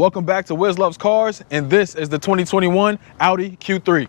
Welcome back to WizLovesCars, and this is the 2021 Audi Q3.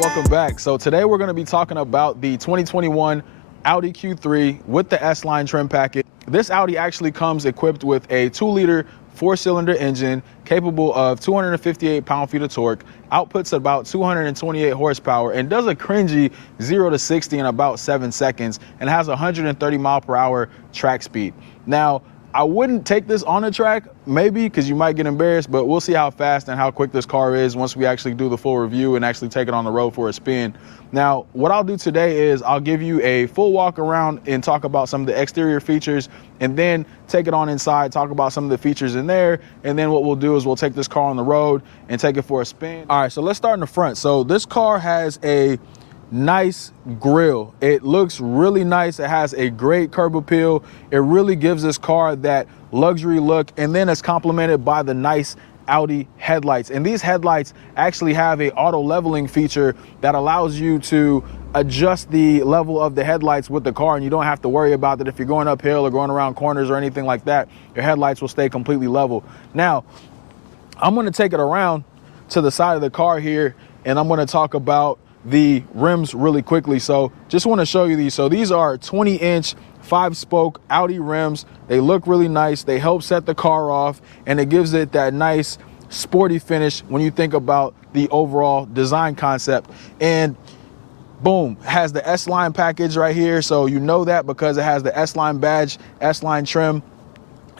Welcome back. So today we're going to be talking about the 2021 Audi Q3 with the S Line trim package. This Audi actually comes equipped with a 2-liter 4-cylinder engine capable of 258 pound-feet of torque, outputs about 228 horsepower, and does a cringy 0 to 60 in about 7 seconds, and has 130 mile/hour track speed. Now, I wouldn't take this on the track, maybe, because you might get embarrassed, but we'll see how fast and how quick this car is once we actually do the full review and actually take it on the road for a spin. Now, what I'll do today is I'll give you a full walk around and talk about some of the exterior features, and then take it on inside, talk about some of the features in there, and then what we'll do is we'll take this car on the road and take it for a spin. All right, so let's start in the front. So this car has a nice grille. It looks really nice. It has a great curb appeal. It really gives this car that luxury look, and then it's complemented by the nice Audi headlights. And these headlights actually have a auto leveling feature that allows you to adjust the level of the headlights with the car, and you don't have to worry about that if you're going uphill or going around corners or anything like that. Your headlights will stay completely level. Now, I'm going to take it around to the side of the car here, and I'm going to talk about the rims really quickly. So just want to show you these. So these are 20-inch 5-spoke Audi rims. They look really nice. They help set the car off, and it gives it that nice sporty finish when you think about the overall design concept. And boom, has the S Line package right here. So you know that because it has the S Line badge, S Line trim.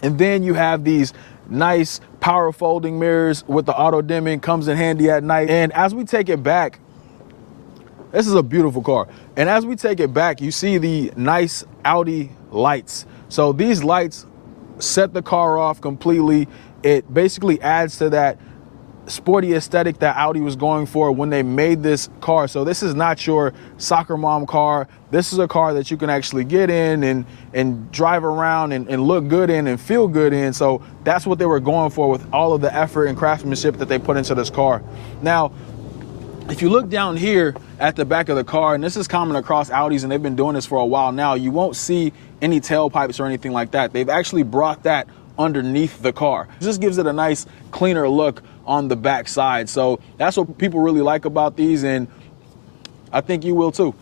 And then you have these nice power folding mirrors with the auto dimming, comes in handy at night. And as we take it back, this is a beautiful car. And as we take it back, you see the nice Audi lights. So these lights set the car off completely. It basically adds to that sporty aesthetic that Audi was going for when they made this car. So this is not your soccer mom car. This is a car that you can actually get in and drive around and look good in and feel good in. So that's what they were going for with all of the effort and craftsmanship that they put into this car. Now, if you look down here at the back of the car, and this is common across Audis, and they've been doing this for a while now, you won't see any tailpipes or anything like that. They've actually brought that underneath the car. It just gives it a nice, cleaner look on the back side. So that's what people really like about these, and I think you will too.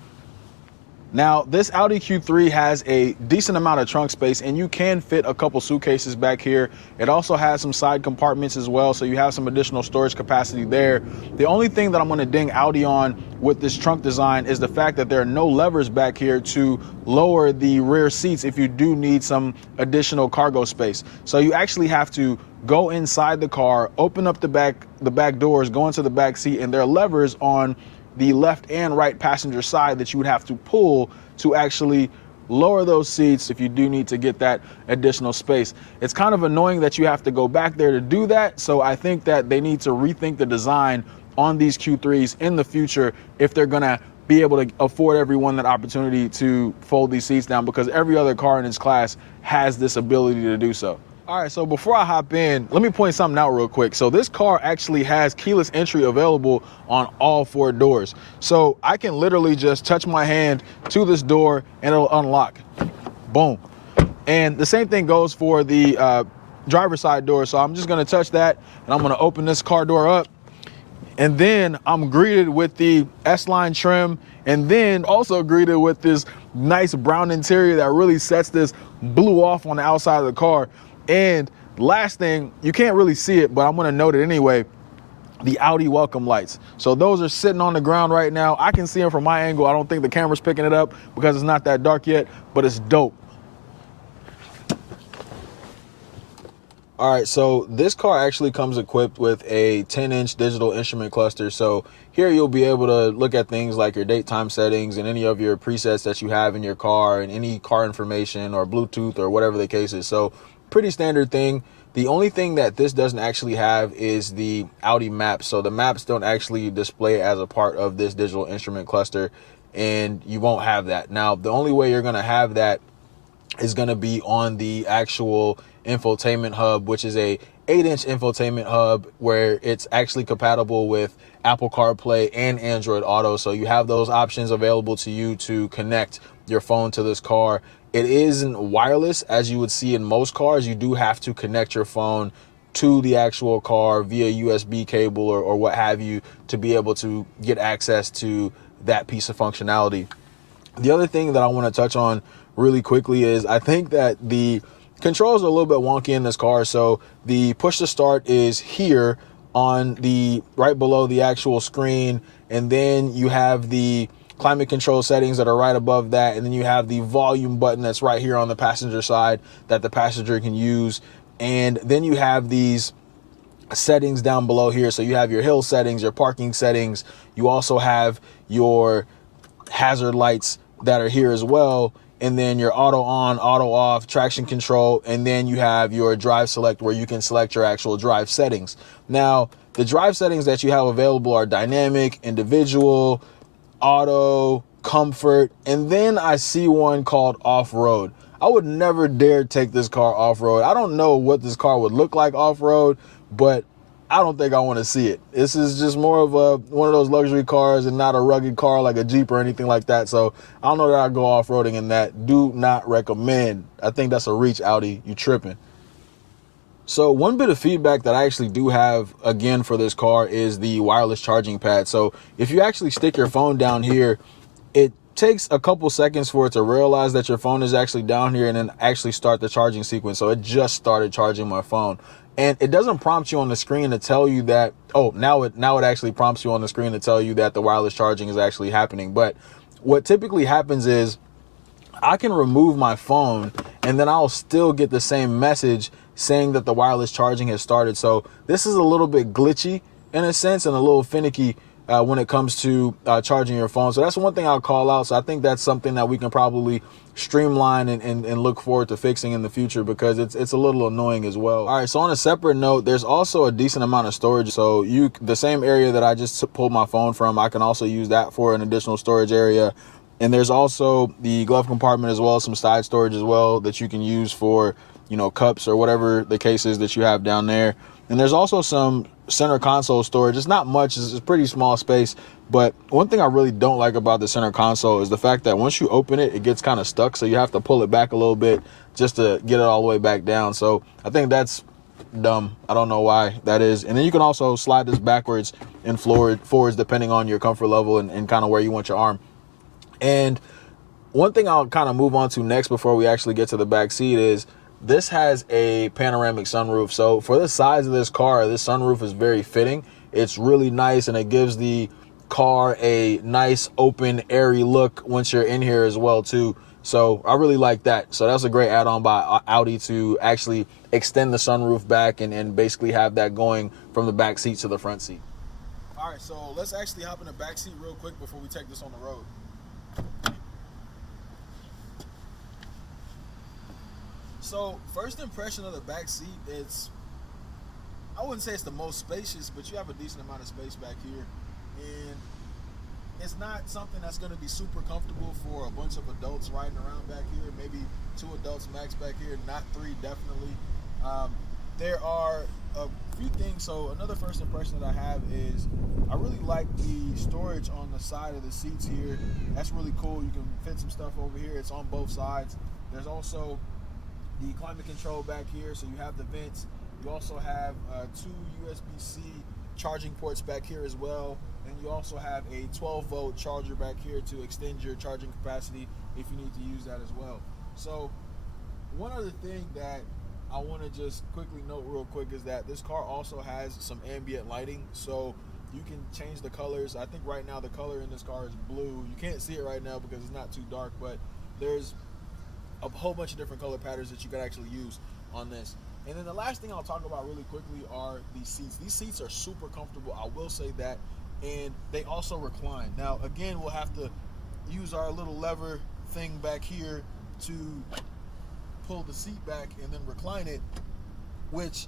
Now, this Audi Q3 has a decent amount of trunk space, and you can fit a couple suitcases back here. It also has some side compartments as well, so you have some additional storage capacity there. The only thing that I'm going to ding Audi on with this trunk design is the fact that there are no levers back here to lower the rear seats if you do need some additional cargo space. So you actually have to go inside the car, open up the back doors, go into the back seat, and there are levers on the left and right passenger side that you would have to pull to actually lower those seats if you do need to get that additional space. It's kind of annoying that you have to go back there to do that, so I think that they need to rethink the design on these Q3s in the future if they're gonna be able to afford everyone that opportunity to fold these seats down, because every other car in its class has this ability to do so. All right, so before I hop in, let me point something out real quick. So this car actually has keyless entry available on all 4 doors. So I can literally just touch my hand to this door and it'll unlock. Boom. And the same thing goes for the driver's side door. So I'm just gonna touch that and I'm gonna open this car door up. And then I'm greeted with the S Line trim, and then also greeted with this nice brown interior that really sets this blue off on the outside of the car. And last thing, you can't really see it, but I'm gonna note it anyway, the Audi welcome lights. So those are sitting on the ground right now. I can see them from my angle. I don't think the camera's picking it up because it's not that dark yet, but it's dope. All right, so this car actually comes equipped with a 10-inch digital instrument cluster. So here you'll be able to look at things like your date time settings and any of your presets that you have in your car and any car information or Bluetooth or whatever the case is. So pretty standard thing. The only thing that this doesn't actually have is the Audi maps. So the maps don't actually display as a part of this digital instrument cluster, and you won't have that. Now, the only way you're going to have that is going to be on the actual infotainment hub, which is a 8-inch infotainment hub where it's actually compatible with Apple CarPlay and Android Auto. So you have those options available to you to connect your phone to this car. It isn't wireless as you would see in most cars. You do have to connect your phone to the actual car via USB cable or what have you to be able to get access to that piece of functionality. The other thing that I want to touch on really quickly is I think that the controls are a little bit wonky in this car. So the push to start is here on the right below the actual screen, and then you have the climate control settings that are right above that, and then you have the volume button that's right here on the passenger side that the passenger can use, and then you have these settings down below here. So you have your hill settings, your parking settings, you also have your hazard lights that are here as well, and then your auto on, auto off, traction control, and then you have your drive select where you can select your actual drive settings. Now, the drive settings that you have available are dynamic, individual, auto, comfort, and then I see one called off-road. I would never dare take this car off-road. I don't know what this car would look like off-road, but I don't think I want to see it. This is just more of one of those luxury cars and not a rugged car like a Jeep or anything like that. So I don't know that I'd go off-roading in that. Do not recommend. I think that's a reach, Audi. You tripping. So one bit of feedback that I actually do have, again, for this car is the wireless charging pad. So if you actually stick your phone down here, it takes a couple seconds for it to realize that your phone is actually down here and then actually start the charging sequence. So it just started charging my phone. And it doesn't prompt you on the screen to tell you that, oh, now it actually prompts you on the screen to tell you that the wireless charging is actually happening. But what typically happens is I can remove my phone and then I'll still get the same message saying that the wireless charging has started. So this is a little bit glitchy in a sense and a little finicky when it comes to charging your phone. So that's one thing I'll call out. So I think that's something that we can probably streamline and look forward to fixing in the future, because it's a little annoying as well. All right, so on a separate note, there's also a decent amount of storage. So the same area that I just pulled my phone from, I can also use that for an additional storage area. And there's also the glove compartment as well, some side storage as well that you can use for, you know, cups or whatever the case is that you have down there. And there's also some center console storage. It's not much, it's a pretty small space. But one thing I really don't like about the center console is the fact that once you open it, it gets kind of stuck. So you have to pull it back a little bit just to get it all the way back down. So I think that's dumb. I don't know why that is. And then you can also slide this backwards and forwards depending on your comfort level and kind of where you want your arm. And one thing I'll kind of move on to next before we actually get to the back seat is this has a panoramic sunroof. So for the size of this car, this sunroof is very fitting. It's really nice, and it gives the car a nice, open, airy look once you're in here as well too. So I really like that. So that's a great add-on by Audi to actually extend the sunroof back and basically have that going from the back seat to the front seat. All right, so let's actually hop in the back seat real quick before we take this on the road. So first impression of the back seat, I wouldn't say it's the most spacious, but you have a decent amount of space back here. And it's not something that's going to be super comfortable for a bunch of adults riding around back here. Maybe 2 adults max back here, not 3 definitely. There are a few things. So another first impression that I have is I really like the storage on the side of the seats here. That's really cool. You can fit some stuff over here. It's on both sides. There's also the climate control back here, so you have the vents. You also have 2 USB-C charging ports back here as well, and you also have a 12-volt charger back here to extend your charging capacity if you need to use that as well. So one other thing that I want to just quickly note real quick is that this car also has some ambient lighting, so you can change the colors. I think right now the color in this car is blue. You can't see it right now because it's not too dark, but there's a whole bunch of different color patterns that you could actually use on this. And then the last thing I'll talk about really quickly are these seats. These seats are super comfortable, I will say that, and they also recline. Now, again, we'll have to use our little lever thing back here to pull the seat back and then recline it, which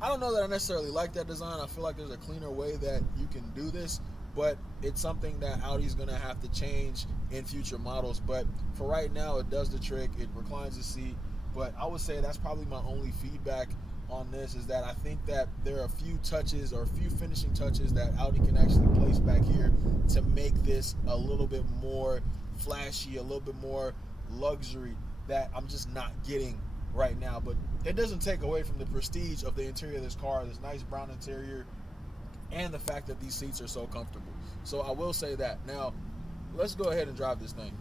I don't know that I necessarily like that design. I feel like there's a cleaner way that you can do this, but it's something that Audi's gonna have to change in future models. But for right now, it does the trick. It reclines the seat. But I would say that's probably my only feedback on this, is that I think that there are a few touches or a few finishing touches that Audi can actually place back here to make this a little bit more flashy, a little bit more luxury that I'm just not getting right now. But it doesn't take away from the prestige of the interior of this car, this nice brown interior, and the fact that these seats are so comfortable. So I will say that. Now, let's go ahead and drive this thing.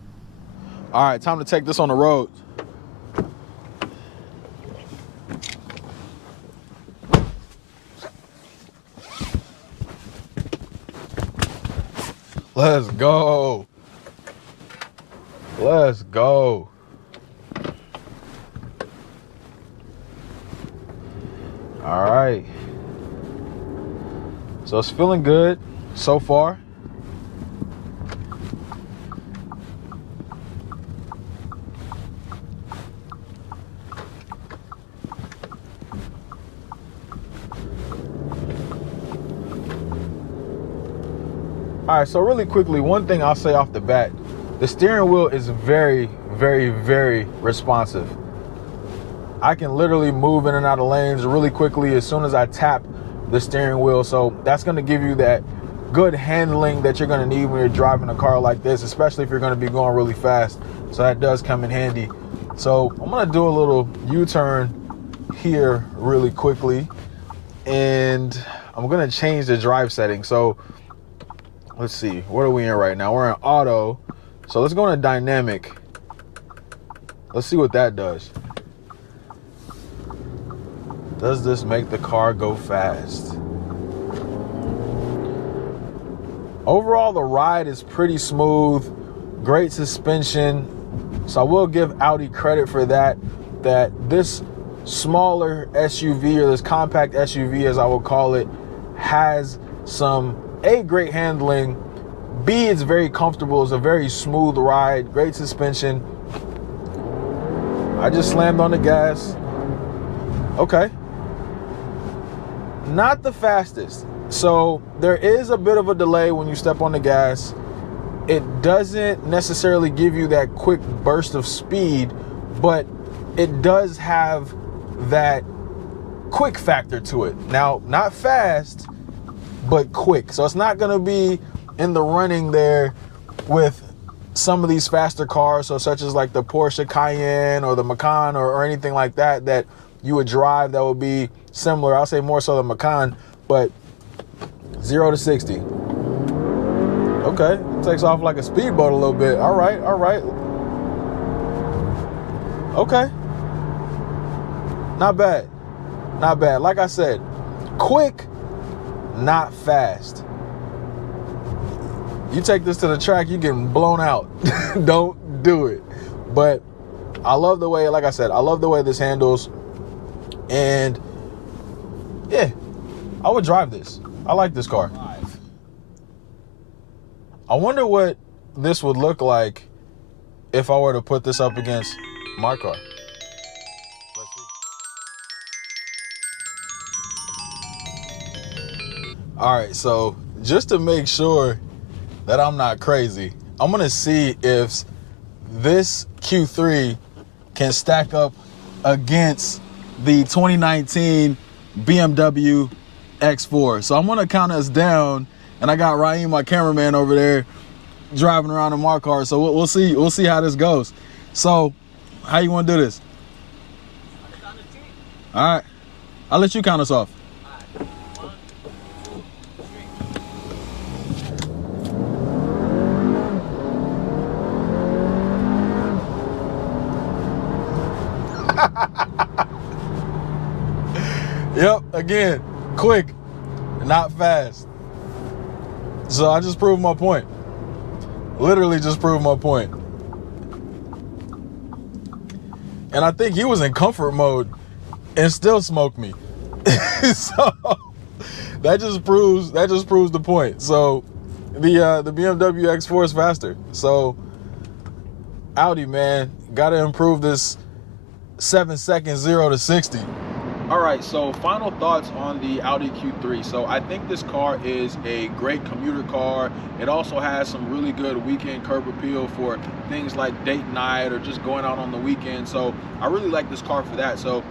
All right, time to take this on the road. Let's go. Let's go. All right. So it's feeling good so far. All right, so really quickly, one thing I'll say off the bat, the steering wheel is very, very, very responsive. I can literally move in and out of lanes really quickly as soon as I tap the steering wheel. So that's gonna give you that good handling that you're gonna need when you're driving a car like this, especially if you're gonna be going really fast. So that does come in handy. So I'm gonna do a little U-turn here really quickly, and I'm gonna change the drive setting. So let's see, what are we in right now? We're in auto. So let's go into dynamic. Let's see what that does. Does this make the car go fast? Overall, the ride is pretty smooth, great suspension. So I will give Audi credit for that, that this smaller SUV, or this compact SUV as I will call it, has some A, great handling, B, it's very comfortable. It's a very smooth ride, great suspension. I just slammed on the gas. Okay. Not the fastest. So there is a bit of a delay when you step on the gas. It doesn't necessarily give you that quick burst of speed, but it does have that quick factor to it. Now, not fast, but quick. So it's not gonna be in the running there with some of these faster cars, so such as like the Porsche Cayenne or the Macan or anything like that that you would drive that would be similar. I'll say more so the Macan, but 0 to 60. Okay, it takes off like a speedboat a little bit. All right, all right. Okay. Not bad. Not bad. Like I said, quick, not fast. You take this to the track, you're getting blown out. Don't do it. But I love the way, like I said, I love the way this handles. And yeah, I would drive this. I like this car. I wonder what this would look like if I were to put this up against my car. Let's see. All right, so just to make sure that I'm not crazy, I'm gonna see if this Q3 can stack up against the 2019 BMW X4. So I'm gonna count us down, and I got Raheem, my cameraman, over there driving around in my car. So we'll see how this goes. So how you want to do this? All right, I'll let you count us off. Yep, again, quick, not fast. So I just proved my point. Literally just proved my point. And I think he was in comfort mode and still smoked me. So that just proves the point. So the BMW X4 is faster. So Audi, man, gotta improve this 7 seconds 0 to 60. All right, so final thoughts on the Audi Q3. So I think this car is a great commuter car. It also has some really good weekend curb appeal for things like date night or just going out on the weekend. So I really like this car for that. So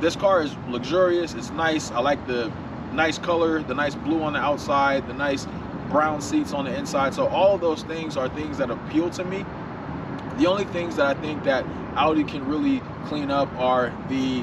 this car is luxurious, it's nice. I like the nice color, the nice blue on the outside, the nice brown seats on the inside. So all of those things are things that appeal to me. The only things that I think that Audi can really clean up are the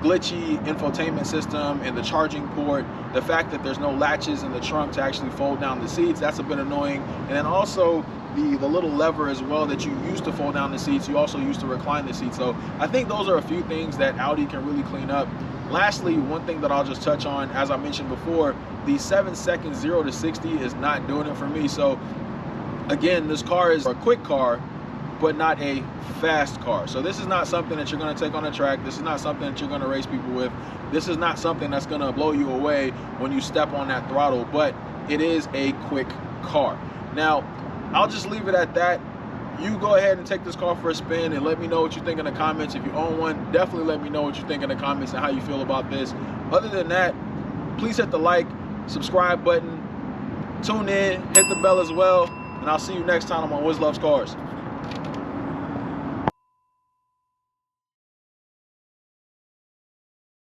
glitchy infotainment system and the charging port, the fact that there's no latches in the trunk to actually fold down the seats, that's a bit annoying. And then also the little lever as well that you use to fold down the seats, you also use to recline the seats. So I think those are a few things that Audi can really clean up. Lastly, one thing that I'll just touch on, as I mentioned before, the 7 seconds 0 to 60 is not doing it for me. So again, this car is a quick car, but not a fast car. So this is not something that you're gonna take on a track. This is not something that you're gonna race people with. This is not something that's gonna blow you away when you step on that throttle, but it is a quick car. Now, I'll just leave it at that. You go ahead and take this car for a spin and let me know what you think in the comments. If you own one, definitely let me know what you think in the comments and how you feel about this. Other than that, please hit the like, subscribe button, tune in, hit the bell as well, and I'll see you next time on WizLovesCars.